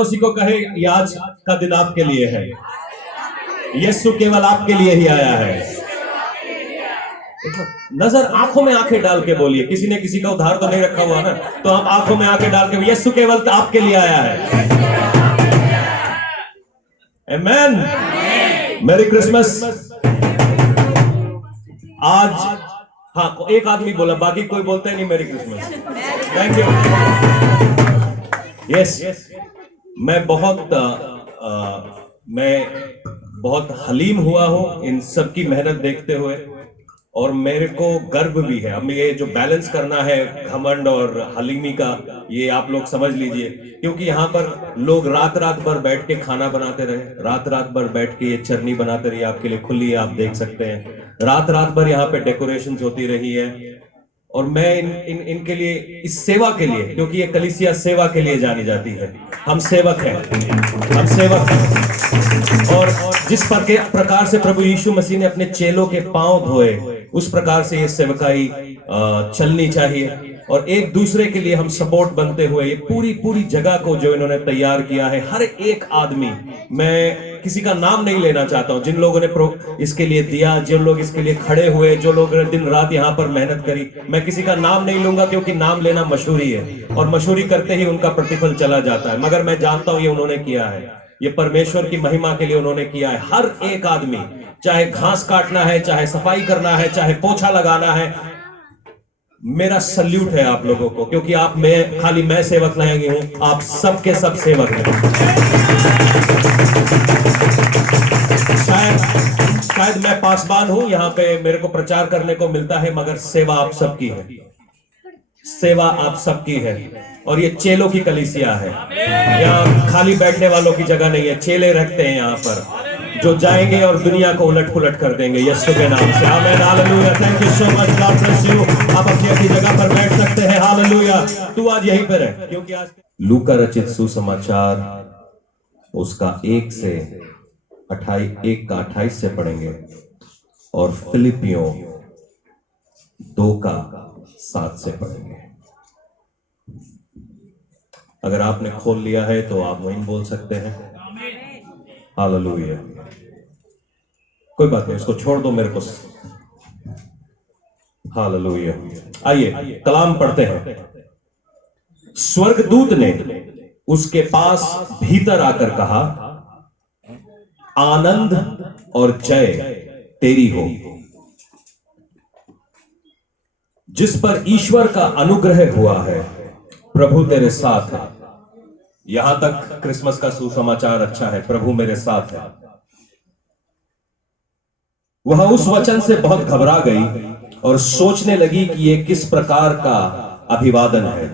पड़ोसी को कहे ये आज का दिन आपके लिए है, यीशु केवल आपके लिए ही आया है। नजर आंखों में आंखें डाल के बोलिए, किसी ने किसी का उधार तो नहीं रखा हुआ ना, तो आप आंखों में आंखें डाल के यीशु केवल आपके लिए आया है। आमेन। मेरी क्रिसमस। आज हाँ एक आदमी बोला, बाकी कोई बोलता ही नहीं मेरी क्रिसमस। Thank you. यस, मैं बहुत हलीम हुआ हूं इन सब की मेहनत देखते हुए, और मेरे को गर्व भी है। अब ये जो बैलेंस करना है घमंड और हलीमी का, ये आप लोग समझ लीजिए, क्योंकि यहाँ पर लोग रात रात भर बैठ के खाना बनाते रहे, रात रात भर बैठ के ये चटनी बनाते रही, आपके लिए खुली है, आप देख सकते हैं। रात रात भर यहाँ पे डेकोरेशंस होती रही है, और मैं इनके लिए, इस सेवा के लिए, क्योंकि ये कलीसिया सेवा के लिए जानी जाती है। हम सेवक हैं, हम सेवक हैं। और जिस प्रकार से प्रभु यीशु मसीह ने अपने चेलों के पांव धोए, उस प्रकार से ये सेवकाई चलनी चाहिए। और एक दूसरे के लिए हम सपोर्ट बनते हुए ये पूरी जगह को जो इन्होंने तैयार किया है, हर एक आदमी, मैं किसी का नाम नहीं लेना चाहता हूं, जिन लोगों ने इसके लिए दिया, जिन लोग इसके लिए खड़े हुए, जो लोग दिन रात यहाँ पर मेहनत करी, मैं किसी का नाम नहीं लूंगा, क्योंकि नाम लेना मशहूरी है, और मशहूरी करते ही उनका प्रतिफल चला जाता है। मगर मैं जानता हूं ये उन्होंने किया है, ये परमेश्वर की महिमा के लिए उन्होंने किया है। हर एक आदमी, चाहे घास काटना है, चाहे सफाई करना है, चाहे पोछा लगाना है, मेरा सल्यूट है आप लोगों को, क्योंकि आप खाली मैं सेवक नहीं हूं, आप सबके सब सेवक हैं। शायद मैं पासबान हूं, यहाँ पे मेरे को प्रचार करने को मिलता है, मगर सेवा आप सबकी है, सेवा आप सबकी है। और ये चेलों की कलीसिया है, यहाँ खाली बैठने वालों की जगह नहीं है, चेले रखते हैं यहाँ पर, जो जाएंगे और दुनिया को उलट पुलट कर देंगे यीशु के नाम से। आमीन, hallelujah. Thank you so much, God bless you. आप अपनी जगह पर बैठ सकते हैं। हालेलुया। तू आज यहीं पर है, क्योंकि आज लूका रचित सुसमाचार उसका 1 का 28 से पढ़ेंगे, और फिलिपियों 2 का 7 से पढ़ेंगे। अगर आपने खोल लिया है तो आप वहीं बोल सकते हैं। हालेलुया। कोई बात नहीं, इसको छोड़ दो मेरे को। हालेलुया। आइए कलाम पढ़ते हैं। स्वर्गदूत ने उसके पास भीतर आकर कहा, आनंद और जय तेरी हो, जिस पर ईश्वर का अनुग्रह हुआ है, प्रभु तेरे साथ है। यहां तक क्रिसमस का सुसमाचार अच्छा है, प्रभु मेरे साथ है। वह उस वचन से बहुत घबरा गई और सोचने लगी कि यह किस प्रकार का अभिवादन है।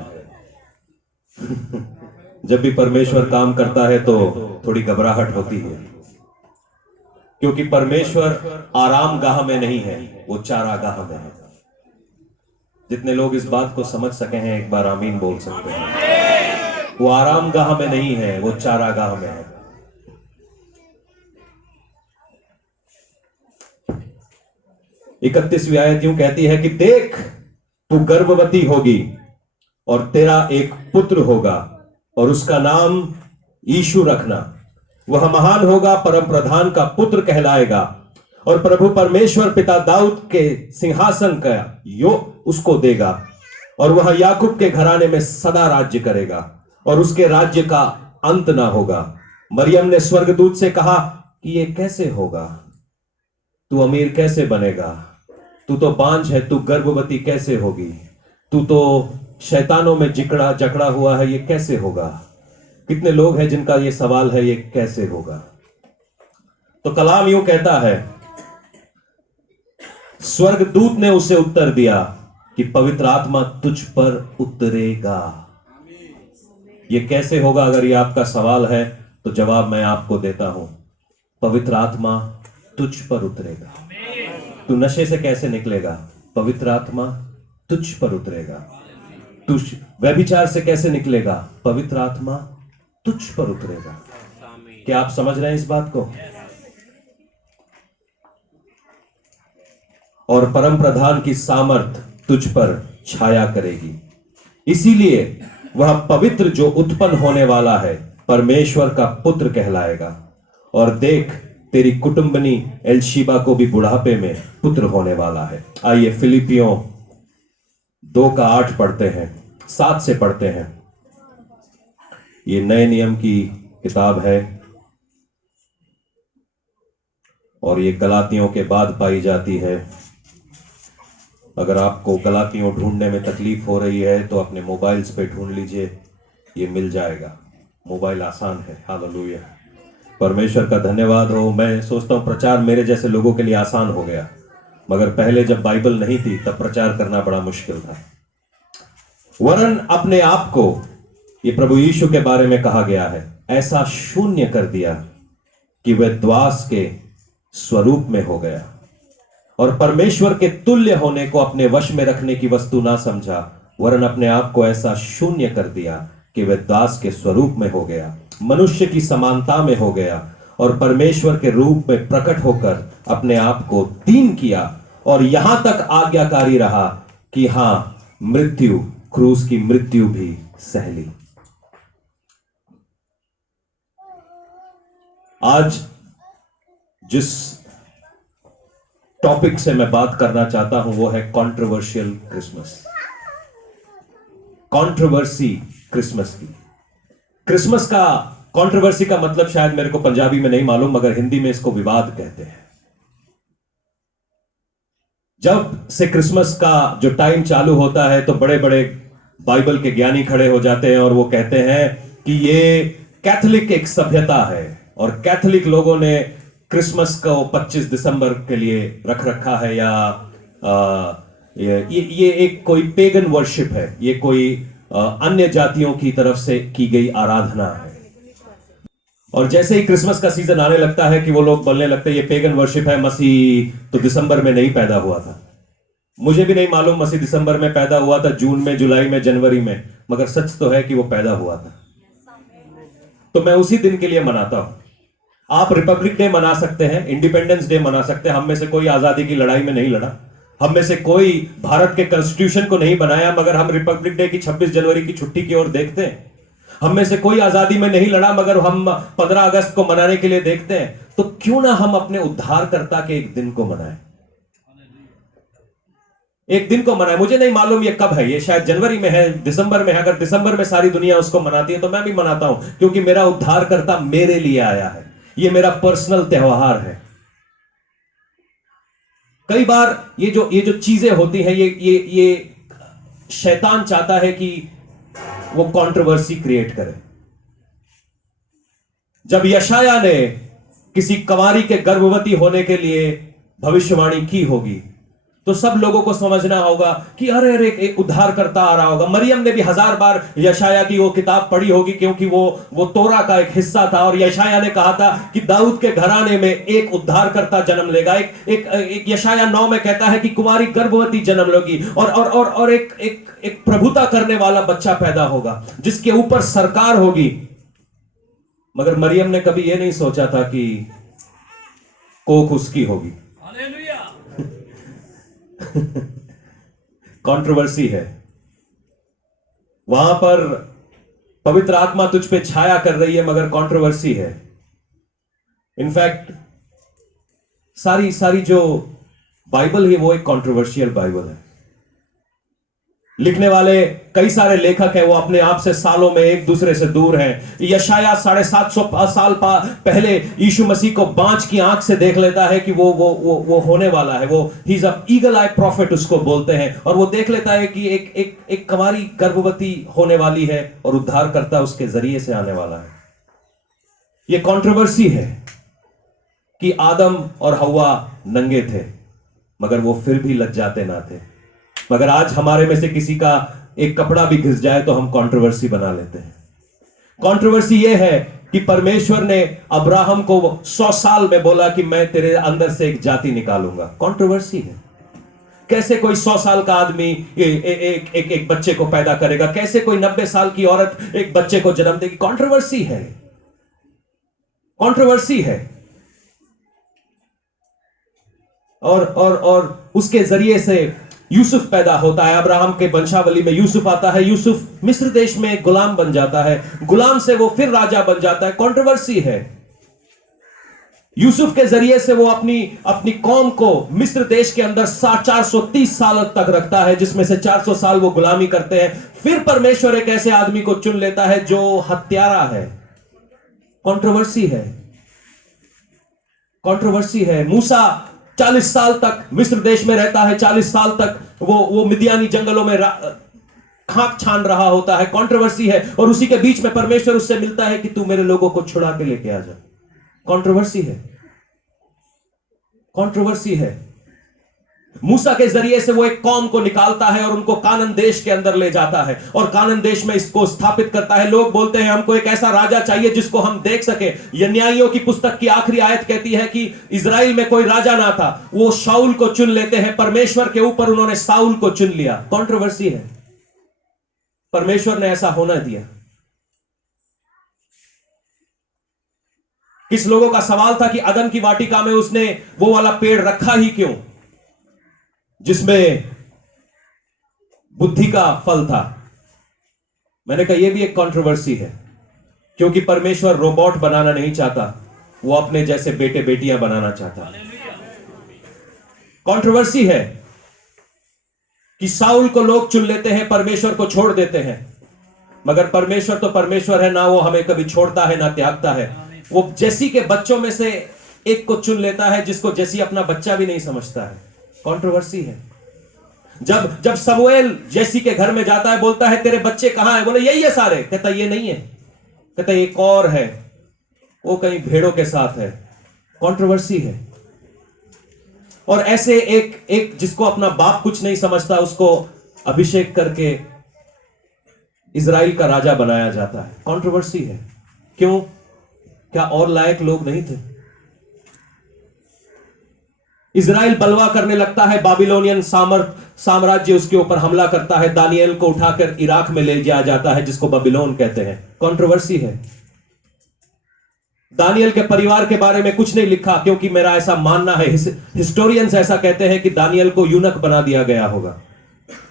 जब भी परमेश्वर काम करता है तो थोड़ी घबराहट होती है, क्योंकि परमेश्वर आराम गाह में नहीं है, वो चारागाह में है। जितने लोग इस बात को समझ सके हैं, एक बार आमीन बोल सकते हैं। वो आराम गाह में नहीं है, वो चारागाह में है। 31वीं आयत यूं कहती है कि देख, तू गर्भवती होगी और तेरा एक पुत्र होगा, और उसका नाम यीशु रखना। वह महान होगा, परम प्रधान का पुत्र कहलाएगा, और प्रभु परमेश्वर पिता दाऊद के सिंहासन का यो उसको देगा, और वह याकूब के घराने में सदा राज्य करेगा, और उसके राज्य का अंत ना होगा। मरियम ने स्वर्गदूत से कहा कि यह कैसे होगा? तू अमीर कैसे बनेगा? तू तो बांझ है, तू गर्भवती कैसे होगी? तू तो शैतानों में जकड़ा हुआ है, ये कैसे होगा? कितने लोग हैं जिनका ये सवाल है, ये कैसे होगा? तो कलाम यूं कहता है, स्वर्गदूत ने उसे उत्तर दिया कि पवित्र आत्मा तुझ पर उतरेगा। ये कैसे होगा? अगर ये आपका सवाल है तो जवाब मैं आपको देता हूं। पवित्र आत्मा तुझ पर उतरेगा। तू नशे से कैसे निकलेगा? पवित्र आत्मा तुझ पर उतरेगा। तू व्यभिचार से कैसे निकलेगा? पवित्र आत्मा तुझ पर उतरेगा। क्या आप समझ रहे हैं इस बात को? और परम प्रधान की सामर्थ तुझ पर छाया करेगी, इसीलिए वह पवित्र जो उत्पन्न होने वाला है परमेश्वर का पुत्र कहलाएगा। और देख, तेरी कुटुंबनी एलशीबा को भी बुढ़ापे में पुत्र होने वाला है। आइए फिलिपियों 2:8 पढ़ते हैं, 7 से पढ़ते हैं। ये नए नियम की किताब है और ये गलातियों के बाद पाई जाती है। अगर आपको गलातियों ढूंढने में तकलीफ हो रही है तो अपने मोबाइल्स पे ढूंढ लीजिए, ये मिल जाएगा। मोबाइल आसान है। हालेलुया, परमेश्वर का धन्यवाद हो। मैं सोचता हूं प्रचार मेरे जैसे लोगों के लिए आसान हो गया, मगर पहले जब बाइबल नहीं थी तब प्रचार करना बड़ा मुश्किल था। वरन अपने आप को, ये प्रभु यीशु के बारे में कहा गया है, ऐसा शून्य कर दिया कि वह दास के स्वरूप में हो गया और परमेश्वर के तुल्य होने को अपने वश में रखने की वस्तु ना समझा, वरन अपने आप को ऐसा शून्य कर दिया कि वह दास के स्वरूप में हो गया, मनुष्य की समानता में हो गया और परमेश्वर के रूप में प्रकट होकर अपने आप को दीन किया और यहां तक आज्ञाकारी रहा कि हां, मृत्यु, क्रूस की मृत्यु भी सह ली। आज जिस टॉपिक से मैं बात करना चाहता हूं वो है कंट्रोवर्शियल क्रिसमस। कंट्रोवर्सी क्रिसमस की। क्रिसमस का कंट्रोवर्सी का मतलब शायद मेरे को पंजाबी में नहीं मालूम, मगर हिंदी में इसको विवाद कहते हैं। जब से क्रिसमस का जो टाइम चालू होता है तो बड़े बड़े बाइबल के ज्ञानी खड़े हो जाते हैं और वो कहते हैं कि ये कैथोलिक एक सभ्यता है और कैथोलिक लोगों ने क्रिसमस को 25 दिसंबर के लिए रख रखा है, या ये एक कोई पेगन वर्शिप है, ये कोई अन्य जातियों की तरफ से की गई आराधना है। और जैसे ही क्रिसमस का सीजन आने लगता है कि वो लोग बोलने लगते हैं ये पेगन वर्शिप है, मसीह तो दिसंबर में नहीं पैदा हुआ था। मुझे भी नहीं मालूम मसीह दिसंबर में पैदा हुआ था, जून में, जुलाई में, जनवरी में, मगर सच तो है कि वो पैदा हुआ था। तो मैं उसी दिन के लिए मनाता हूं। आप रिपब्लिक डे मना सकते हैं, इंडिपेंडेंस डे मना सकते हैं, हम में से कोई आजादी की लड़ाई में नहीं लड़ा, हम में से कोई भारत के कॉन्स्टिट्यूशन को नहीं बनाया, मगर हम रिपब्लिक डे की 26 जनवरी की छुट्टी की ओर देखते हैं। हम में से कोई आजादी में नहीं लड़ा, मगर हम 15 अगस्त को मनाने के लिए देखते हैं। तो क्यों ना हम अपने उद्धारकर्ता के एक दिन को मनाएं, एक दिन को मनाएं। मुझे नहीं मालूम ये कब है, ये शायद जनवरी में है, दिसंबर में है। अगर दिसंबर में सारी दुनिया उसको मनाती है तो मैं भी मनाता हूं, क्योंकि मेरा उद्धारकर्ता मेरे लिए आया है। ये मेरा पर्सनल त्योहार है। कई बार ये जो चीजें होती हैं, ये शैतान चाहता है कि वो कंट्रोवर्सी क्रिएट करे। जब यशाया ने किसी कुंवारी के गर्भवती होने के लिए भविष्यवाणी की होगी तो सब लोगों को समझना होगा कि अरे अरे एक उद्धारकर्ता आ रहा होगा। मरियम ने भी 1000 बार यशाया की वो किताब पढ़ी होगी, क्योंकि वो तोरा का एक हिस्सा था और यशाया ने कहा था कि दाऊद के घराने में एक उद्धारकर्ता जन्म लेगा। एक यशाया 9 में कहता है कि कुंवारी गर्भवती जन्म लेगी और एक प्रभुता करने वाला बच्चा पैदा होगा जिसके ऊपर सरकार होगी। मगर मरियम ने कभी यह नहीं सोचा था कि कोख उसकी होगी। कंट्रोवर्सी है वहां पर। पवित्र आत्मा तुझ पे छाया कर रही है, मगर कंट्रोवर्सी है। इनफैक्ट सारी जो बाइबल है वो एक कंट्रोवर्शियल बाइबल है। लिखने वाले कई सारे लेखक हैं, वो अपने आप से सालों में एक दूसरे से दूर हैं। यशाया 750 साल पहले यीशु मसीह को बांझ की आंख से देख लेता है कि वो होने वाला है। वो he is a eagle I profit उसको बोलते हैं। और वो देख लेता है कि एक कुंवारी गर्भवती होने वाली है और उद्धारकर्ता उसके जरिए से आने वाला है। ये कंट्रोवर्सी है कि आदम और हव्वा नंगे थे, मगर वो फिर भी लज्जाते ना थे। मगर आज हमारे में से किसी का एक कपड़ा भी घिस जाए तो हम कंट्रोवर्सी बना लेते हैं। कंट्रोवर्सी यह है कि परमेश्वर ने अब्राहम को 100 साल में बोला कि मैं तेरे अंदर से एक जाति निकालूंगा। कंट्रोवर्सी है। कैसे कोई 100 साल का आदमी एक बच्चे को पैदा करेगा? कैसे कोई 90 साल की औरत एक बच्चे को जन्म देगी? कंट्रोवर्सी है, कंट्रोवर्सी है। और उसके जरिए से यूसुफ पैदा होता है, अब्राहम के वंशावली में यूसुफ आता है। यूसुफ मिस्र देश में गुलाम बन जाता है, गुलाम से वो फिर राजा बन जाता है। कंट्रोवर्सी है। यूसुफ के जरिए से वो अपनी अपनी कौम को मिस्र देश के अंदर 430 साल तक रखता है, जिसमें से 400 साल वो गुलामी करते हैं। फिर परमेश्वर एक ऐसे आदमी को चुन लेता है जो हत्यारा है। कंट्रोवर्सी है, कंट्रोवर्सी है। मूसा 40 साल तक मिस्र देश में रहता है, 40 साल तक वो मिदियानी जंगलों में खाक छान रहा होता है। कंट्रोवर्सी है। और उसी के बीच में परमेश्वर उससे मिलता है कि तू मेरे लोगों को छुड़ा के लेके आ जा। कंट्रोवर्सी है, कंट्रोवर्सी है। मूसा के जरिए से वो एक कौम को निकालता है और उनको कानान देश के अंदर ले जाता है और कानान देश में इसको स्थापित करता है। लोग बोलते हैं हमको एक ऐसा राजा चाहिए जिसको हम देख सके। न्यायियों की पुस्तक की आखिरी आयत कहती है कि इजराइल में कोई राजा ना था, वो शाऊल को चुन लेते हैं। परमेश्वर के ऊपर उन्होंने साउल को चुन लिया। कंट्रोवर्सी है। परमेश्वर ने ऐसा होना दिया। किस लोगों का सवाल था कि अदन की वाटिका में उसने वो वाला पेड़ रखा ही क्यों जिसमें बुद्धि का फल था। मैंने कहा यह भी एक कंट्रोवर्सी है, क्योंकि परमेश्वर रोबोट बनाना नहीं चाहता, वो अपने जैसे बेटे बेटियां बनाना चाहता। कंट्रोवर्सी है कि साउल को लोग चुन लेते हैं, परमेश्वर को छोड़ देते हैं। मगर परमेश्वर तो परमेश्वर है, ना वो हमें कभी छोड़ता है ना त्यागता है। वो जैसी के बच्चों में से एक को चुन लेता है जिसको जैसी अपना बच्चा भी नहीं समझता है। कंट्रोवर्सी है। जब जब समूएल जैसी के घर में जाता है, बोलता है तेरे बच्चे कहां हैं? बोले यही है सारे। कहता ये नहीं है। कहता एक और है, वो कहीं भेड़ों के साथ है। कंट्रोवर्सी है। और ऐसे एक जिसको अपना बाप कुछ नहीं समझता, उसको अभिषेक करके इजराइल का राजा बनाया जाता है। कंट्रोवर्सी है। क्यों? क्या और लायक लोग नहीं थे? इजराइल बलवा करने लगता है, बाबिलोनियन साम्राज्य उसके ऊपर हमला करता है। दानियल को उठाकर इराक में ले जाया जाता है, जिसको बाबिलोन कहते हैं। कंट्रोवर्सी है। दानियल के परिवार के बारे में कुछ नहीं लिखा, क्योंकि मेरा ऐसा मानना है, हिस्टोरियंस ऐसा कहते हैं कि दानियल को यूनक बना दिया गया होगा,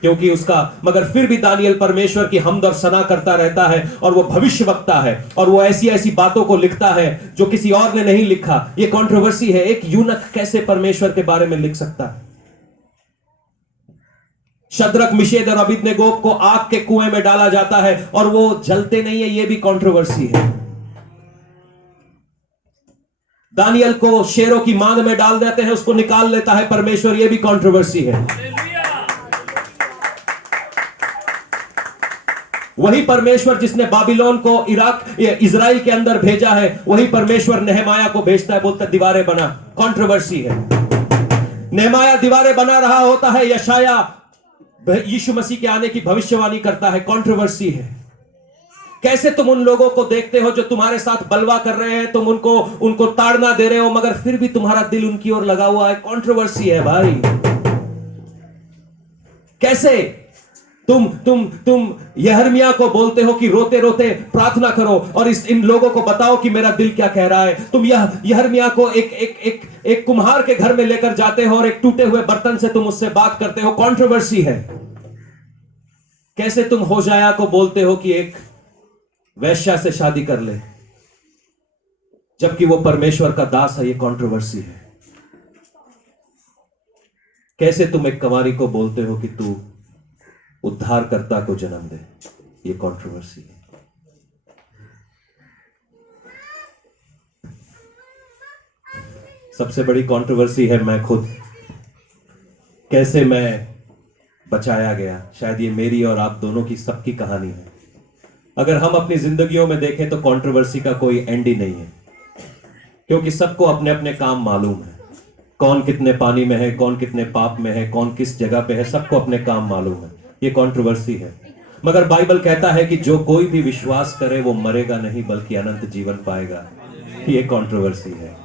क्योंकि उसका। मगर फिर भी दानियल परमेश्वर की हमद और सना करता रहता है, और वो भविष्यवक्ता है, और वो ऐसी ऐसी बातों को लिखता है जो किसी और ने नहीं लिखा। ये कंट्रोवर्सी है। एक यूनक कैसे परमेश्वर के बारे में लिख सकता है? शद्रक, मिशेक और अबेदनगो को आग के कुएं में डाला जाता है और वो जलते नहीं है। ये भी कंट्रोवर्सी है। दानियल को शेरों की मांग में डाल देते हैं, उसको निकाल लेता है परमेश्वर। ये भी कंट्रोवर्सी है। वही परमेश्वर जिसने बाबिलोन को इजराइल के अंदर भेजा है, वही परमेश्वर नेहमाया को भेजता है, बोलता दीवारें बना। कंट्रोवर्सी है। नेहमाया दीवारें बना रहा होता है, यशाया यीशु मसीह के आने की भविष्यवाणी करता है। कंट्रोवर्सी है। कैसे तुम उन लोगों को देखते हो जो तुम्हारे साथ बलवा कर रहे हैं, तुम उनको ताड़ना दे रहे हो, मगर फिर भी तुम्हारा दिल उनकी ओर लगा हुआ है। कंट्रोवर्सी है भाई। कैसे तुम यिर्मयाह को बोलते हो कि रोते रोते प्रार्थना करो और इन लोगों को बताओ कि मेरा दिल क्या कह रहा है। तुम यिर्मयाह को एक कुम्हार के घर में लेकर जाते हो और एक टूटे हुए बर्तन से तुम उससे बात करते हो। कंट्रोवर्सी है। कैसे तुम होशाया को बोलते हो कि एक वैश्या से शादी कर ले, जबकि वो परमेश्वर का दास है। ये कंट्रोवर्सी है। कैसे तुम एक कुंवारी को बोलते हो कि तू उद्धारकर्ता को जन्म दे? ये कंट्रोवर्सी है। सबसे बड़ी कंट्रोवर्सी है मैं खुद। कैसे मैं बचाया गया? शायद ये मेरी और आप दोनों की, सबकी कहानी है। अगर हम अपनी जिंदगियों में देखें तो कंट्रोवर्सी का कोई एंड ही नहीं है, क्योंकि सबको अपने अपने काम मालूम है। कौन कितने पानी में है, कौन कितने पाप में है, कौन किस जगह पे है, सबको अपने काम मालूम है। ये कंट्रोवर्सी है। मगर बाइबल कहता है कि जो कोई भी विश्वास करे वो मरेगा नहीं बल्कि अनंत जीवन पाएगा। ये कंट्रोवर्सी है।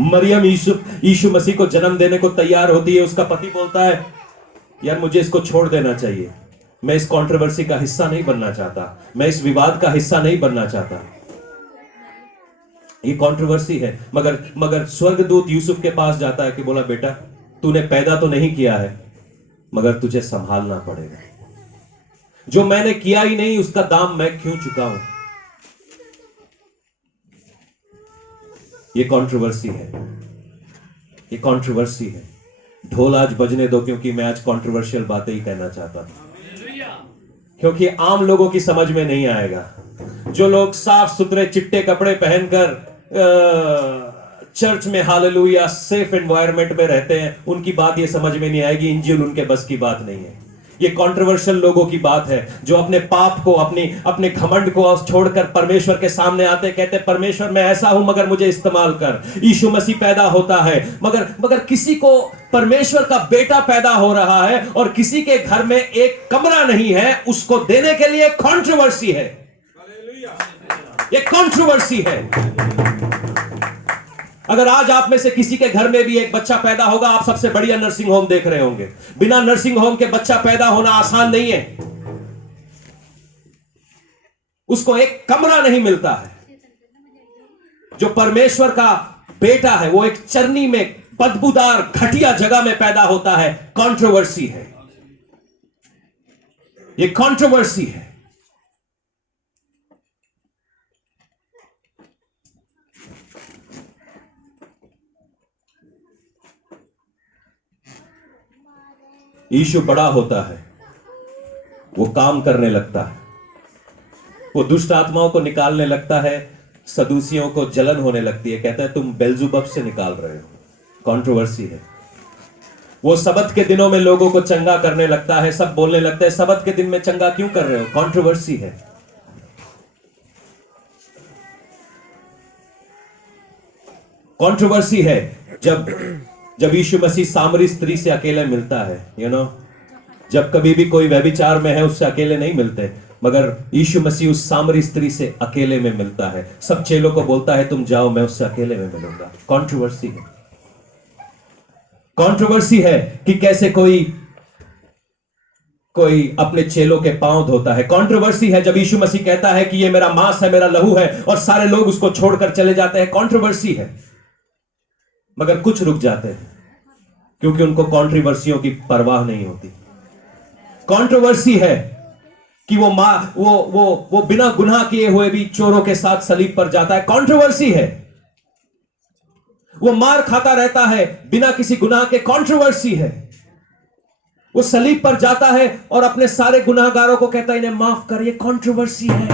मरियम यीशु मसीह को जन्म देने को तैयार होती है। उसका पति बोलता है यार मुझे इसको छोड़ देना चाहिए, मैं इस कंट्रोवर्सी का हिस्सा नहीं बनना चाहता, मैं इस विवाद का हिस्सा नहीं बनना चाहता। ये कंट्रोवर्सी है। मगर स्वर्गदूत यूसुफ के पास जाता है कि बोला बेटा तूने पैदा तो नहीं किया है, मगर तुझे संभालना पड़ेगा। जो मैंने किया ही नहीं उसका दाम मैं क्यों चुकाऊं? ये कंट्रोवर्सी है, ये कंट्रोवर्सी है। ढोल आज बजने दो, क्योंकि मैं आज कंट्रोवर्शियल बातें ही कहना चाहता हूं, क्योंकि आम लोगों की समझ में नहीं आएगा। जो लोग साफ सुथरे चिट्टे कपड़े पहनकर चर्च में हालेलुया सेफ एनवायरनमेंट में रहते हैं, उनकी बात ये समझ में नहीं आएगी। इंजील उनके बस की बात नहीं है। ये कंट्रोवर्शियल लोगों की बात है, जो अपने पाप को, अपने घमंड को छोड़कर परमेश्वर के सामने आते, कहते परमेश्वर मैं ऐसा हूं मगर मुझे इस्तेमाल कर। यीशु मसीह पैदा होता है, मगर किसी को परमेश्वर का बेटा पैदा हो रहा है और किसी के घर में एक कमरा नहीं है, उसको देने के लिए कंट्रोवर्सी है। ये कंट्रोवर्सी है। अगर आज आप में से किसी के घर में भी एक बच्चा पैदा होगा, आप सबसे बढ़िया नर्सिंग होम देख रहे होंगे। बिना नर्सिंग होम के बच्चा पैदा होना आसान नहीं है। उसको एक कमरा नहीं मिलता है। जो परमेश्वर का बेटा है वो एक चरनी में बदबूदार घटिया जगह में पैदा होता है। कंट्रोवर्सी है, ये कंट्रोवर्सी है। यीशु बड़ा होता है, वो काम करने लगता है, वो दुष्ट आत्माओं को निकालने लगता है, सदूसियों को जलन होने लगती है, कहता है तुम बेल्जुबब से निकाल रहे हो। कंट्रोवर्सी है। वो सबत के दिनों में लोगों को चंगा करने लगता है, सब बोलने लगते हैं सबत के दिन में चंगा क्यों कर रहे हो? कंट्रोवर्सी है। कंट्रोवर्सी है जब यीशु मसीह सामरी स्त्री से अकेले मिलता है। जब कभी भी कोई व्यभिचार में है उससे अकेले नहीं मिलते, मगर यीशु मसीह उस सामरी स्त्री से अकेले में मिलता है। सब चेलों को बोलता है तुम जाओ, मैं उससे अकेले में मिलूंगा। कंट्रोवर्सी है। कंट्रोवर्सी है कि कैसे कोई अपने चेलों के पांव धोता है। कंट्रोवर्सी है जब यीशु मसीह कहता है कि ये मेरा मांस है, मेरा लहू है, और सारे लोग उसको छोड़कर चले जाते हैं। कंट्रोवर्सी है। मगर कुछ रुक जाते हैं क्योंकि उनको कंट्रोवर्सियों की परवाह नहीं होती। कंट्रोवर्सी है कि वो बिना गुनाह किए हुए भी चोरों के साथ सलीब पर जाता है। कंट्रोवर्सी है। वो मार खाता रहता है बिना किसी गुनाह के। कंट्रोवर्सी है। वो सलीब पर जाता है और अपने सारे गुनाहगारों को कहता है इन्हें माफ कर। ये कंट्रोवर्सी है।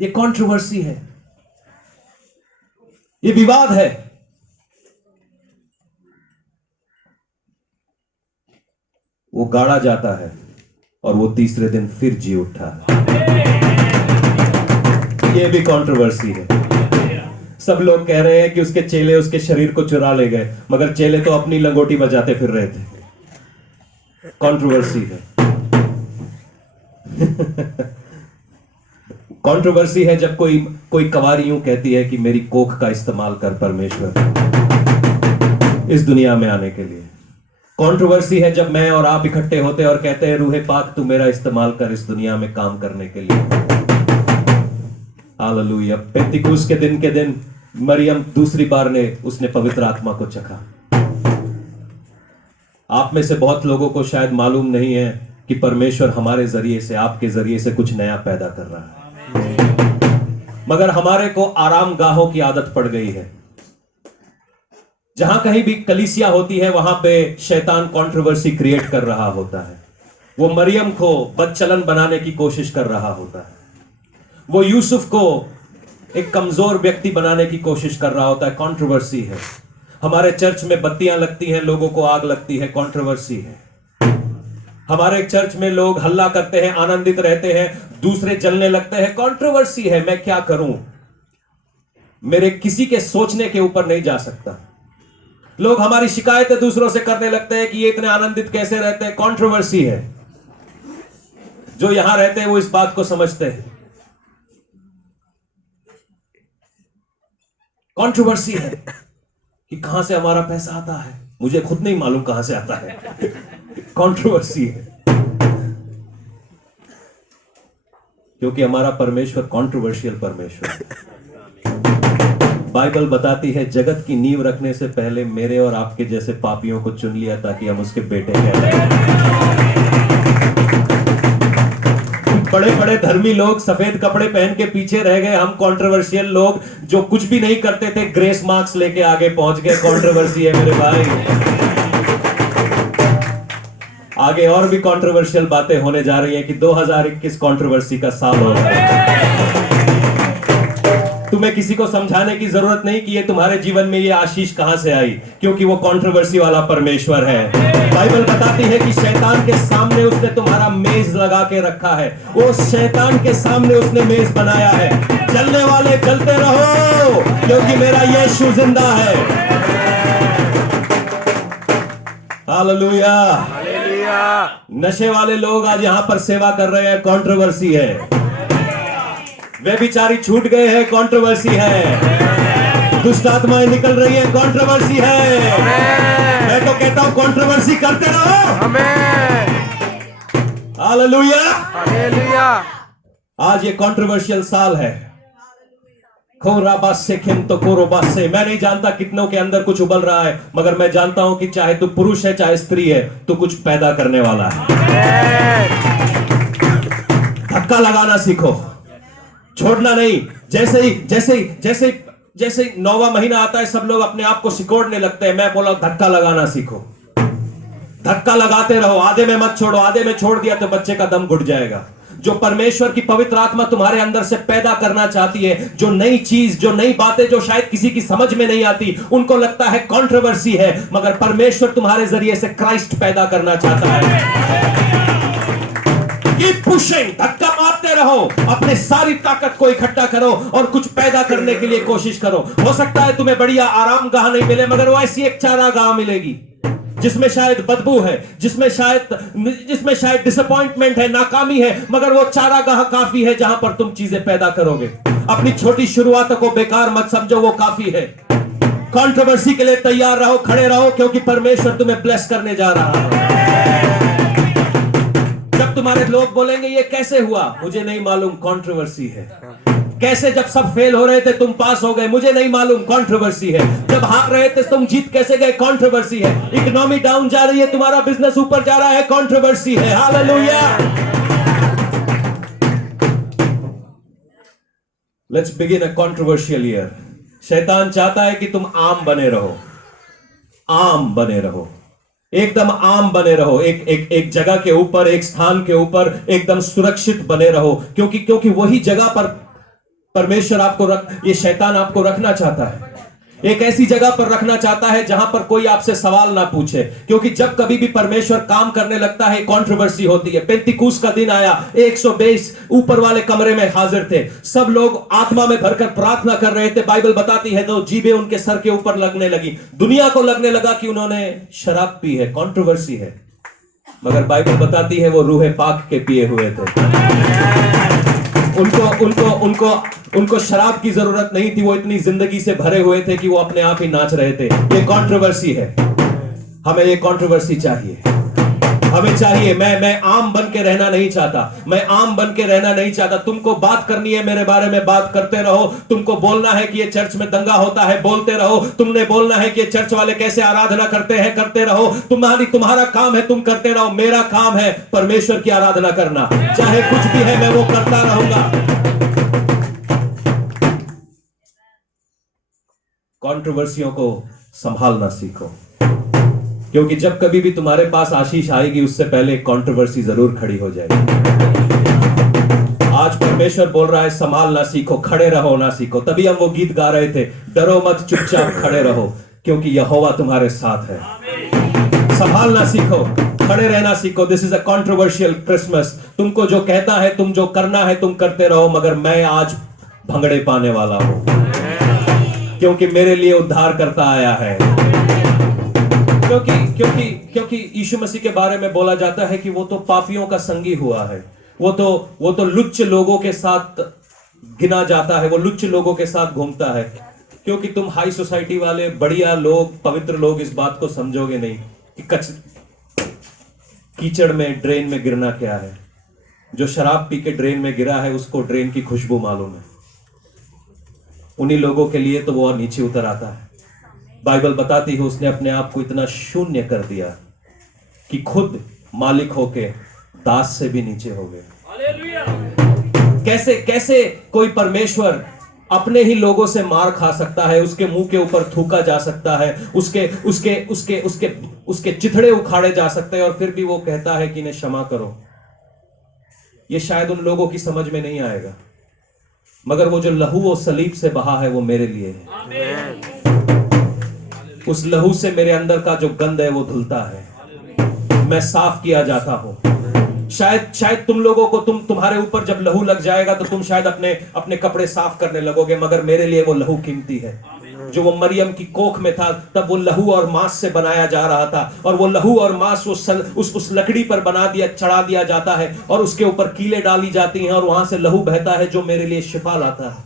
ये कंट्रोवर्सी है। ये विवाद है। वो गाड़ा जाता है और वो तीसरे दिन फिर जी उठा है। ये भी कंट्रोवर्सी है। सब लोग कह रहे हैं कि उसके चेले उसके शरीर को चुरा ले गए, मगर चेले तो अपनी लंगोटी बजाते फिर रहे थे। कंट्रोवर्सी है। कंट्रोवर्सी है जब कोई कवारी यूं कहती है कि मेरी कोख का इस्तेमाल कर परमेश्वर इस दुनिया में आने के लिए। कंट्रोवर्सी है जब मैं और आप इकट्ठे होते और कहते हैं रूहे पाक तू मेरा इस्तेमाल कर इस दुनिया में काम करने के लिए। हालेलुया। पेंतिकुस्त के दिन मरियम दूसरी बार उसने पवित्र आत्मा को चखा। आप में से बहुत लोगों को शायद मालूम नहीं है कि परमेश्वर हमारे जरिए से, आपके जरिए से कुछ नया पैदा कर रहा है। मगर हमारे को आराम गाहों की आदत पड़ गई है। जहां कहीं भी कलीसिया होती है वहां पे शैतान कंट्रोवर्सी क्रिएट कर रहा होता है। वो मरियम को बदचलन बनाने की कोशिश कर रहा होता है। वो यूसुफ को एक कमजोर व्यक्ति बनाने की कोशिश कर रहा होता है। कंट्रोवर्सी है। हमारे चर्च में बत्तियां लगती हैं, लोगों को आग लगती है। कंट्रोवर्सी है। हमारे चर्च में लोग हल्ला करते हैं, आनंदित रहते हैं, दूसरे जलने लगते हैं। कंट्रोवर्सी है। मैं क्या करूं? मेरे किसी के सोचने के ऊपर नहीं जा सकता। लोग हमारी शिकायतें दूसरों से करने लगते हैं कि ये इतने आनंदित कैसे रहते हैं। कंट्रोवर्सी है। जो यहां रहते हैं वो इस बात को समझते हैं। कंट्रोवर्सी है कि कहां से हमारा पैसा आता है, मुझे खुद नहीं मालूम कहां से आता है। कंट्रोवर्सी है क्योंकि हमारा परमेश्वर कंट्रोवर्शियल परमेश्वर है। बाइबल बताती है जगत की नींव रखने से पहले मेरे और आपके जैसे पापियों को चुन लिया ताकि हम उसके बेटे कहलाएं। बड़े बड़े धर्मी लोग सफेद कपड़े पहन के पीछे रह गए, हम कंट्रोवर्शियल लोग जो कुछ भी नहीं करते थे ग्रेस मार्क्स लेके आगे पहुंच गए। कंट्रोवर्सी है मेरे भाई। आगे और भी कंट्रोवर्शियल बातें होने जा रही हैं कि 2021 कंट्रोवर्सी का साल होगा। तुम्हें किसी को समझाने की जरूरत नहीं कि ये तुम्हारे जीवन में ये आशीष कहां से आई, क्योंकि वो कंट्रोवर्सी वाला परमेश्वर है। बाइबल बताती है कि शैतान के सामने उसने तुम्हारा मेज लगा के रखा है। वो शैतान के सामने उसने मेज बनाया है। जलने वाले जलते रहो, क्योंकि मेरा यीशु जिंदा है। हालेलुया। नशे वाले लोग आज यहां पर सेवा कर रहे हैं, कंट्रोवर्सी है। वे बिचारी छूट गए हैं, कंट्रोवर्सी है। दुष्ट आत्माएं निकल रही हैं, कंट्रोवर्सी है। मैं तो कहता हूं कंट्रोवर्सी करते रहो। हालेलुया। हालेलुया। आज ये कंट्रोवर्शियल साल है। खोराबास से खिम तो कोरोबास से। मैं नहीं जानता कितनों के अंदर कुछ उबल रहा है, मगर मैं जानता हूं कि चाहे तू पुरुष है चाहे स्त्री है, तू कुछ पैदा करने वाला है। धक्का लगाना सीखो, छोड़ना नहीं। जैसे ही 9वां महीना आता है सब लोग अपने आप को सिकोड़ने लगते हैं। मैं बोला धक्का लगाना सीखो, धक्का लगाते रहो। आधे में मत छोड़ो, आधे में छोड़ दिया तो बच्चे का दम घुट जाएगा। जो परमेश्वर की पवित्र आत्मा तुम्हारे अंदर से पैदा करना चाहती है, जो नई चीज, जो नई बातें जो शायद किसी की समझ में नहीं आती, उनको लगता है कंट्रोवर्सी है, मगर परमेश्वर तुम्हारे जरिए से क्राइस्ट पैदा करना चाहता है। कीप पुशिंग, धक्का मारते रहो, अपने सारी ताकत को इकट्ठा करो और कुछ पैदा करने के लिए कोशिश करो। हो सकता है तुम्हें बढ़िया आरामगाह नहीं मिले, मगर वो ऐसी एक चारागाह मिलेगी जिसमें शायद बदबू है, जिसमें शायद डिसअपॉइंटमेंट है, नाकामी है, मगर वो चारागाह काफी है जहां पर तुम चीजें पैदा करोगे। अपनी छोटी शुरुआत को बेकार मत समझो, वो काफी है। कंट्रोवर्सी के लिए तैयार रहो, खड़े रहो, क्योंकि परमेश्वर तुम्हें ब्लेस करने जा रहा है। जब तुम्हारे लोग बोलेंगे ये कैसे हुआ, मुझे नहीं मालूम, कंट्रोवर्सी है। कैसे जब सब फेल हो रहे थे तुम पास हो गए, मुझे नहीं मालूम, कंट्रोवर्सी है। जब हार रहे थे तुम जीत कैसे गए, कंट्रोवर्सी है। इकोनॉमी डाउन जा रही है, तुम्हारा बिजनेस ऊपर जा रहा है, कंट्रोवर्सी है। Hallelujah. Let's begin a controversial year. शैतान चाहता है कि तुम आम बने रहो, आम बने रहो, एकदम आम बने रहो, एक जगह के ऊपर, एक स्थान के ऊपर एकदम सुरक्षित बने रहो, क्योंकि वही जगह पर परमेश्वर ये शैतान आपको रखना चाहता है। एक ऐसी जगह पर रखना चाहता है जहां पर कोई आपसे सवाल ना पूछे, क्योंकि जब कभी भी परमेश्वर काम करने लगता है कंट्रोवर्सी होती है। पेंतिकुस का दिन आया, 120 ऊपर वाले कमरे में हाजिर थे, सब लोग आत्मा में भरकर प्रार्थना कर रहे थे। बाइबल बताती है तो जीभें उनके सर के ऊपर लगने लगी। दुनिया को लगने लगा कि उन्होंने शराब पी है, कंट्रोवर्सी है, मगर बाइबल बताती है वो रूहे पाक के पिए हुए थे। उनको शराब की जरूरत नहीं थी, वो इतनी जिंदगी से भरे हुए थे कि वो अपने आप ही नाच रहे थे। ये कंट्रोवर्सी है। हमें ये कंट्रोवर्सी चाहिए, हमें चाहिए। मैं आम बन के रहना नहीं चाहता, मैं आम बन के रहना नहीं चाहता। तुमको बात करनी है मेरे बारे में, बात करते रहो। तुमको बोलना है कि ये चर्च में दंगा होता है, बोलते रहो। तुमने बोलना है कि ये चर्च वाले कैसे आराधना करते हैं, करते रहो। तुम्हारा काम है, तुम करते रहो। मेरा काम है परमेश्वर की आराधना करना, चाहे कुछ भी है मैं वो करता रहूंगा। कंट्रोवर्सियों को संभालना सीखो, क्योंकि जब कभी भी तुम्हारे पास आशीष आएगी उससे पहले कंट्रोवर्सी जरूर खड़ी हो जाएगी। आज परमेश्वर बोल रहा है संभालना सीखो, खड़े रहो ना सीखो। तभी हम वो गीत गा रहे थे, डरो मत चुपचाप खड़े रहो, क्योंकि यहोवा तुम्हारे साथ है। संभालना सीखो, खड़े रहना सीखो। This is a controversial Christmas. तुमको जो कहता है, तुम जो करना है तुम करते रहो, मगर मैं आज भंगड़े पाने वाला हूं, क्योंकि मेरे लिए उद्धार करता आया है। क्योंकि यीशु मसीह के बारे में बोला जाता है कि वो तो पापियों का संगी हुआ है। वो तो लुच्च लोगों के साथ गिना जाता है, वो लुच्च लोगों के साथ घूमता है। क्योंकि तुम हाई सोसाइटी वाले बढ़िया लोग, पवित्र लोग इस बात को समझोगे नहीं कि कीचड़ में, ड्रेन में गिरना क्या है। जो शराब पी के ड्रेन में गिरा है उसको ड्रेन की खुशबू मालूम है, उन्हीं लोगों के लिए तो वो और नीचे उतर आता है। बाइबल बताती है उसने अपने आप को इतना शून्य कर दिया कि खुद मालिक होके दास से भी नीचे हो गए। कैसे कैसे कोई परमेश्वर अपने ही लोगों से मार खा सकता है, उसके मुंह के ऊपर थूका जा सकता है, उसके उसके उसके उसके उसके चिथड़े उखाड़े जा सकते हैं, और फिर भी वो कहता है कि इन्हें क्षमा करो। ये शायद उन लोगों की समझ में नहीं आएगा, मगर वो जो लहू वो सलीब से बहा है वो मेरे लिए है। उस लहू से मेरे अंदर का जो गंद है वो धुलता है, मैं साफ किया जाता हूं। शायद शायद तुम लोगों को तुम्हारे ऊपर जब लहू लग जाएगा तो तुम शायद अपने अपने कपड़े साफ करने लगोगे, मगर मेरे लिए वो लहू कीमती है। जो वो मरियम की कोख में था तब वो लहू और मांस से बनाया जा रहा था, और वो लहू और मांस उस लकड़ी पर चढ़ा दिया जाता है, और उसके ऊपर कीले डाली जाती हैं, और वहां से लहू बहता है जो मेरे लिए शिफा लाता है,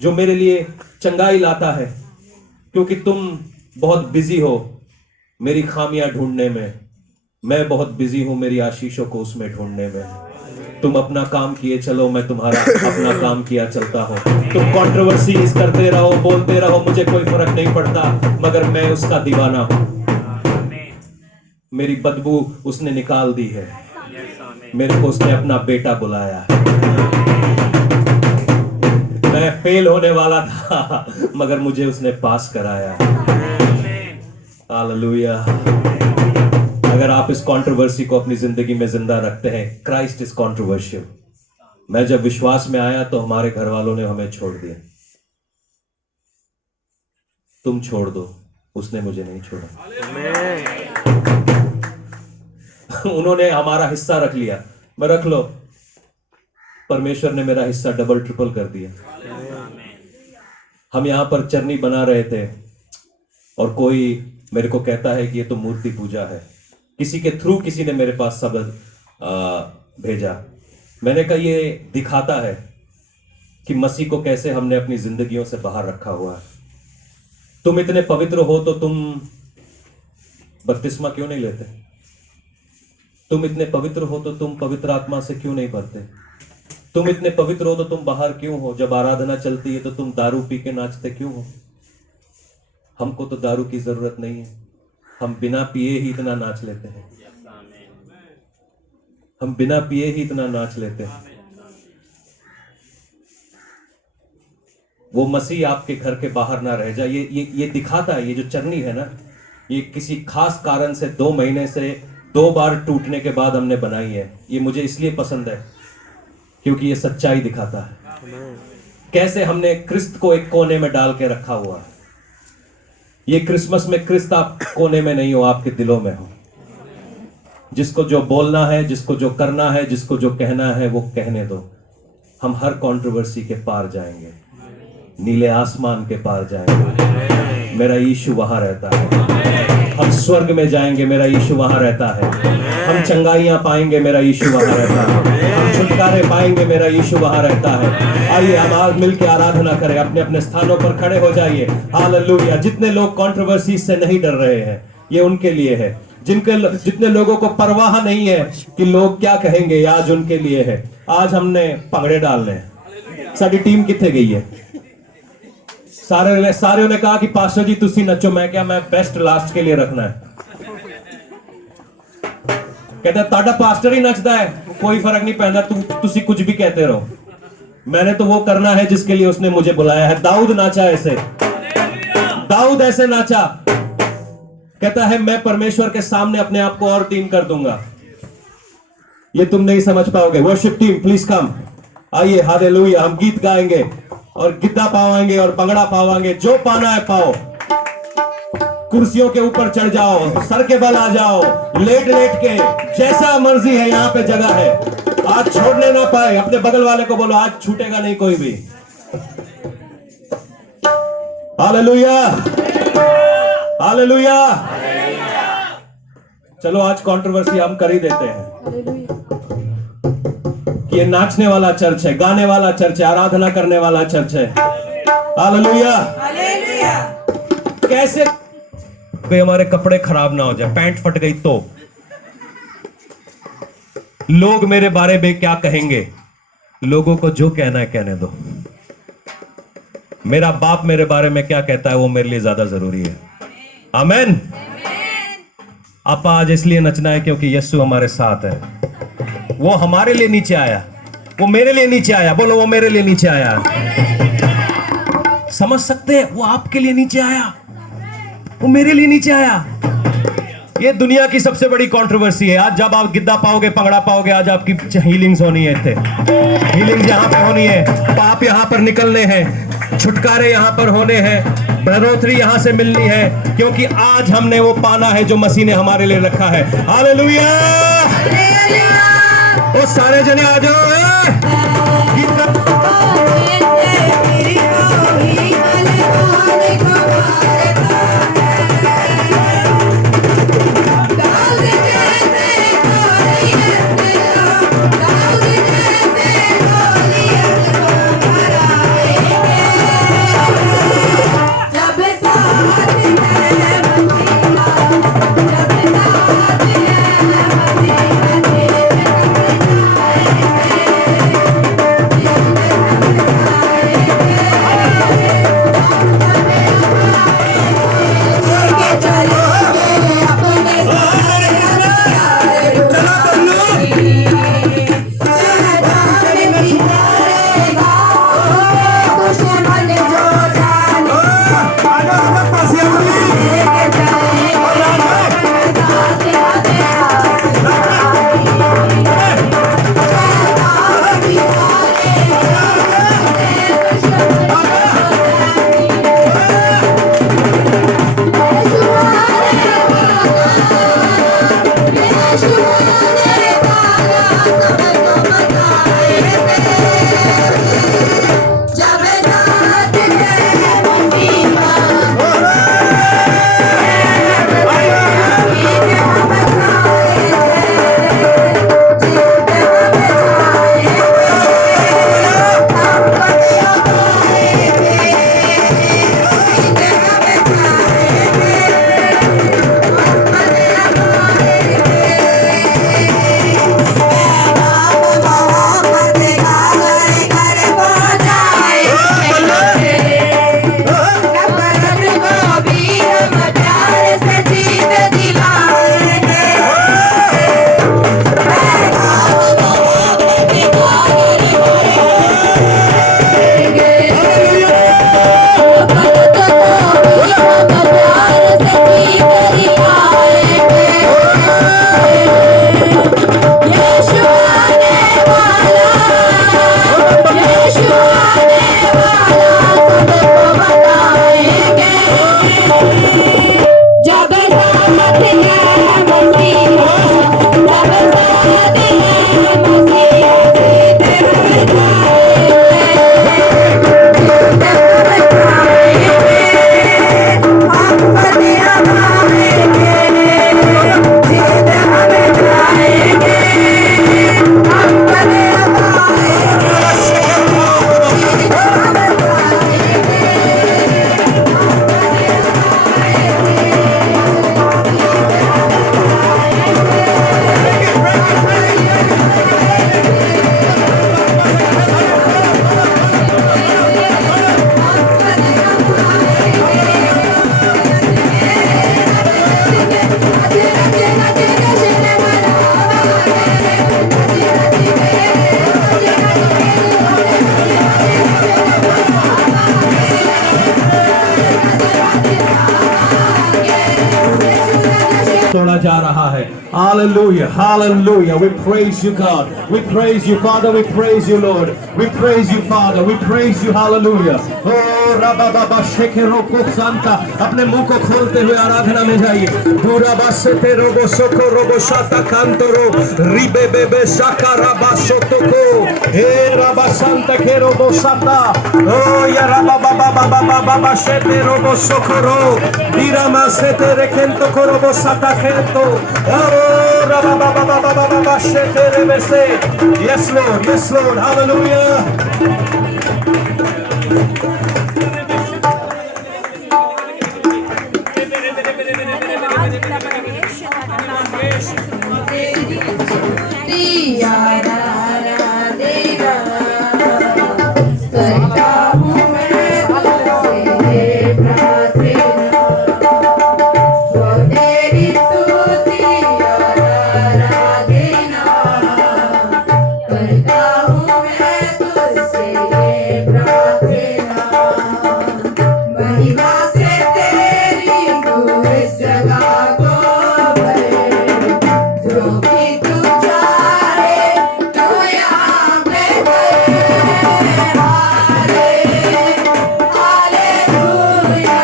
जो मेरे लिए चंगाई लाता है। क्योंकि तुम बहुत बिजी हो मेरी खामियां ढूंढने में, मैं बहुत बिजी हूं मेरी आशीषों को उसमें ढूंढने में। तुम अपना काम किए चलो, मैं तुम्हारा अपना काम किया चलता हूं। तुम कंट्रोवर्सीज करते रहो, बोलते रहो, मुझे कोई फर्क नहीं पड़ता, मगर मैं उसका दीवाना हूं। मेरी बदबू उसने निकाल दी है, मेरे को उसने अपना बेटा बुलाया है। मैं फेल होने वाला था मगर मुझे उसने पास कराया। हालेलुया। अगर आप इस कंट्रोवर्सी को अपनी जिंदगी में जिंदा रखते हैं, क्राइस्ट इज कंट्रोवर्शियल। मैं जब विश्वास में आया तो हमारे घर वालों ने हमें छोड़ दिया। तुम छोड़ दो, उसने मुझे नहीं छोड़ा। उन्होंने हमारा हिस्सा रख लिया, मैं रख लो, परमेश्वर ने मेरा हिस्सा डबल ट्रिपल कर दिया। हम यहां पर चरनी बना रहे थे और कोई मेरे को कहता है कि ये तो मूर्ति पूजा है। किसी के थ्रू किसी ने मेरे पास शब्द भेजा। मैंने कहा ये दिखाता है कि मसीह को कैसे हमने अपनी जिंदगियों से बाहर रखा हुआ है। तुम इतने पवित्र हो तो तुम बपतिस्मा क्यों नहीं लेते? तुम इतने पवित्र हो तो तुम पवित्र आत्मा से क्यों नहीं भरते? तुम इतने पवित्र हो तो तुम बाहर क्यों हो? जब आराधना चलती है तो तुम दारू पी के नाचते क्यों हो? हमको तो दारू की जरूरत नहीं है, हम बिना पिए ही इतना नाच लेते हैं। हम बिना पिए ही इतना नाच लेते हैं। वो मसीह आपके घर के बाहर ना रह जाए। ये दिखाता है, ये जो चरनी है ना, ये किसी खास कारण से 2 महीने से 2 बार टूटने के बाद हमने बनाई है। ये मुझे इसलिए पसंद है क्योंकि ये सच्चाई दिखाता है कैसे हमने क्रिस्त को एक कोने में डाल के रखा हुआ है। ये क्रिसमस में क्रिस्त आप कोने में नहीं हो, आपके दिलों में हो। जिसको जो बोलना है, जिसको जो करना है, जिसको जो कहना है वो कहने दो। हम हर कंट्रोवर्सी के पार जाएंगे, नीले आसमान के पार जाएंगे, मेरा यीशु वहां रहता है। हम स्वर्ग में जाएंगे, मेरा यीशु वहां रहता है। हम चंगाइयां पाएंगे, मेरा यीशु वहां रहता है। हम छुटकारे पाएंगे, मेरा यीशु वहां रहता है। आइए हम आज मिलकर आराधना करें, अपने अपने स्थानों पर खड़े हो जाइए। हालेलुया। जितने लोग कंट्रोवर्सी से नहीं डर रहे हैं, ये उनके लिए है। जितने लोगों को परवाह नहीं है कि लोग क्या कहेंगे, आज उनके लिए है। आज हमने पगड़े डालने हैं। सारी टीम किथे गई है? सारे ने कहा कि पास्टर जी तुसी नचो। मैं क्या, मैं बेस्ट लास्ट के लिए रखना है। कहता ताड़ा पास्टर ही नचता है, कोई फर्क नहीं पैदा, तुसी कुछ भी कहते रहो, मैंने तो वो करना है जिसके लिए उसने मुझे बुलाया है। दाऊद नाचा ऐसे, दाऊद ऐसे नाचा, कहता है मैं परमेश्वर के सामने अपने आप को और टीम कर दूंगा। ये तुम नहीं समझ पाओगे। वर्शिप टीम प्लीज कम, आइए। हालेलुया। हम गीत गाएंगे और गिद्दा पावाएंगे और बंगड़ा पावाएंगे, जो पाना है पाओ। कुर्सियों के ऊपर चढ़ जाओ, सर के बल आ जाओ, लेट लेट के, जैसा मर्जी है यहाँ पे जगह है। आज छोड़ने ना पाए। अपने बगल वाले को बोलो आज छूटेगा नहीं कोई भी। Hallelujah, hallelujah. चलो आज कंट्रोवर्सी हम कर ही देते हैं कि ये नाचने वाला चर्च है, गाने वाला चर्च है, आराधना करने वाला चर्च है। Hallelujah, hallelujah. कैसे भाई हमारे कपड़े खराब ना हो जाए, पैंट फट गई तो लोग मेरे बारे में क्या कहेंगे? लोगों को जो कहना है कहने दो। मेरा बाप मेरे बारे में क्या कहता है वो मेरे लिए ज्यादा जरूरी है। आमेन। आपा आज इसलिए नचना है क्योंकि यीशु हमारे साथ है। वो हमारे लिए नीचे आया, वो मेरे लिए नीचे आया। बोलो, वो मेरे लिए नीचे आया। समझ सकते हैं? वो आपके लिए नीचे आया, वो मेरे लिए नीचे आया। ये दुनिया की सबसे बड़ी कंट्रोवर्सी है। आज जब आप गिद्दा पाओगे, पंगड़ा पाओगे, आज आपकी हीलिंग्स होनी है। हीलिंग्स यहां पे होनी है, पाप यहां पर निकलने हैं, छुटकारे यहां पर होने हैं, बढ़ोतरी यहां से मिलनी है, क्योंकि आज हमने वो पाना है जो मसीह ने हमारे लिए रखा है। हालेलुया। वो सारे जने आ जाओ। तोड़ा जा रहा है। Hallelujah, hallelujah. We praise you, God. We praise you, Father. We praise you, Lord. We praise you, Father. We praise you, hallelujah. Oh, Rabba Baba Shekero Santa. अपने मुंह को खोलते हुए आराधना में जाइए। पूरा बासते रोबो सोको रोबो शाता कांतरो रिबे बेबे शाका राबा सोतोको हे राबा संता के रोबो शाता। Oh, या राबा बाबा बाबा बाबा शेते रोबो सोकोरो दिरामा सेते रेकेंतो को रोबो शाता खेतो। Oh, राबा बाबा बाबा बाबा शेते रेबेसे। Yes, Lord. Yes, Lord. Hallelujah. करता हूँ मैं स्तुति और आराधना करता हूँ मैं तुझसे ये प्रार्थना। महिमा से तेरी तू इस जगह को भरे, जो भी तू चाहे तू यहाँ पे करे। हाले hallelujah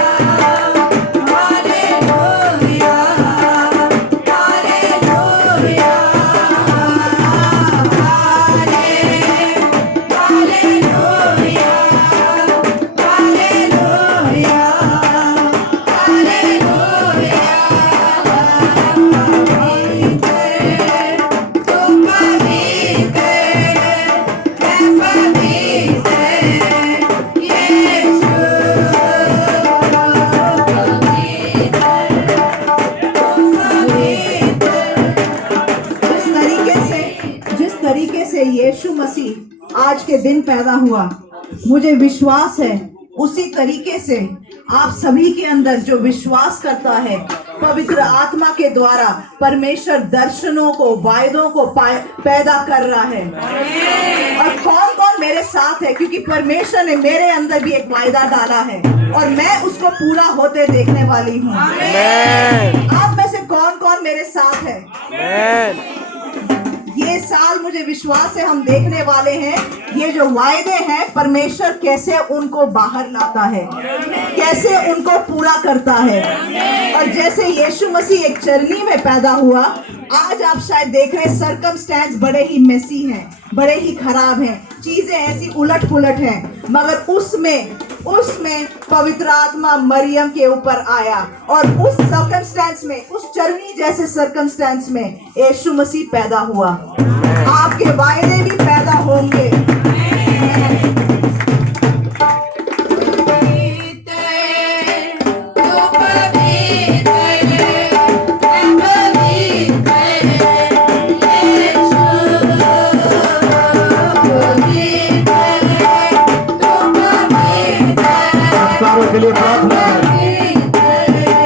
hallelujah hallelujah hallelujah hallelujah जिस तरीके से यीशु मसीह आज के दिन पैदा हुआ, मुझे विश्वास है उसी तरीके से आप सभी के अंदर जो विश्वास करता है, पवित्र आत्मा के द्वारा परमेश्वर दर्शनों को, वायदों को पैदा कर रहा है। और कौन कौन मेरे साथ है, क्योंकि परमेश्वर ने मेरे अंदर भी एक वायदा डाला है और मैं उसको पूरा होते देखने वाली हूँ। आप में से कौन कौन मेरे साथ है? ये साल मुझे विश्वास है हम देखने वाले हैं ये जो वायदे हैं परमेश्वर कैसे उनको बाहर लाता है, कैसे उनको पूरा करता है। और जैसे यीशु मसीह एक चरनी में पैदा हुआ, आज आप शायद देख रहे हैं सर्कमस्टेंस बड़े ही मेसी हैं, बड़े ही खराब हैं, चीजें ऐसी उलट पुलट हैं, मगर उसमें पवित्र आत्मा मरियम के ऊपर आया और उस सर्कमस्टेंस में, उस चरनी जैसे सर्कमस्टेंस में यीशु मसीह पैदा हुआ। आपके वायदे भी पैदा होंगे। के लिए प्रार्थना करें,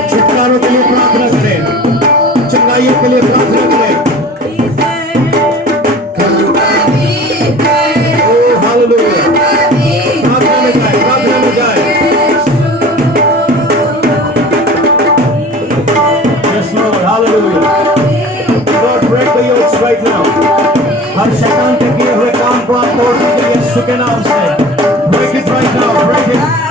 छुटकारों के लिए प्रार्थना करें, चंगाइयों के लिए प्रार्थना करें। ओह हालेलुया, प्रार्थना में जाए, प्रार्थना में जाए। Yes Lord, hallelujah. Lord, break the yokes right now. हर शैतान के किए हुए काम को आप तोड़ दीजिए यीशु के नाम से। Break it right now, break it.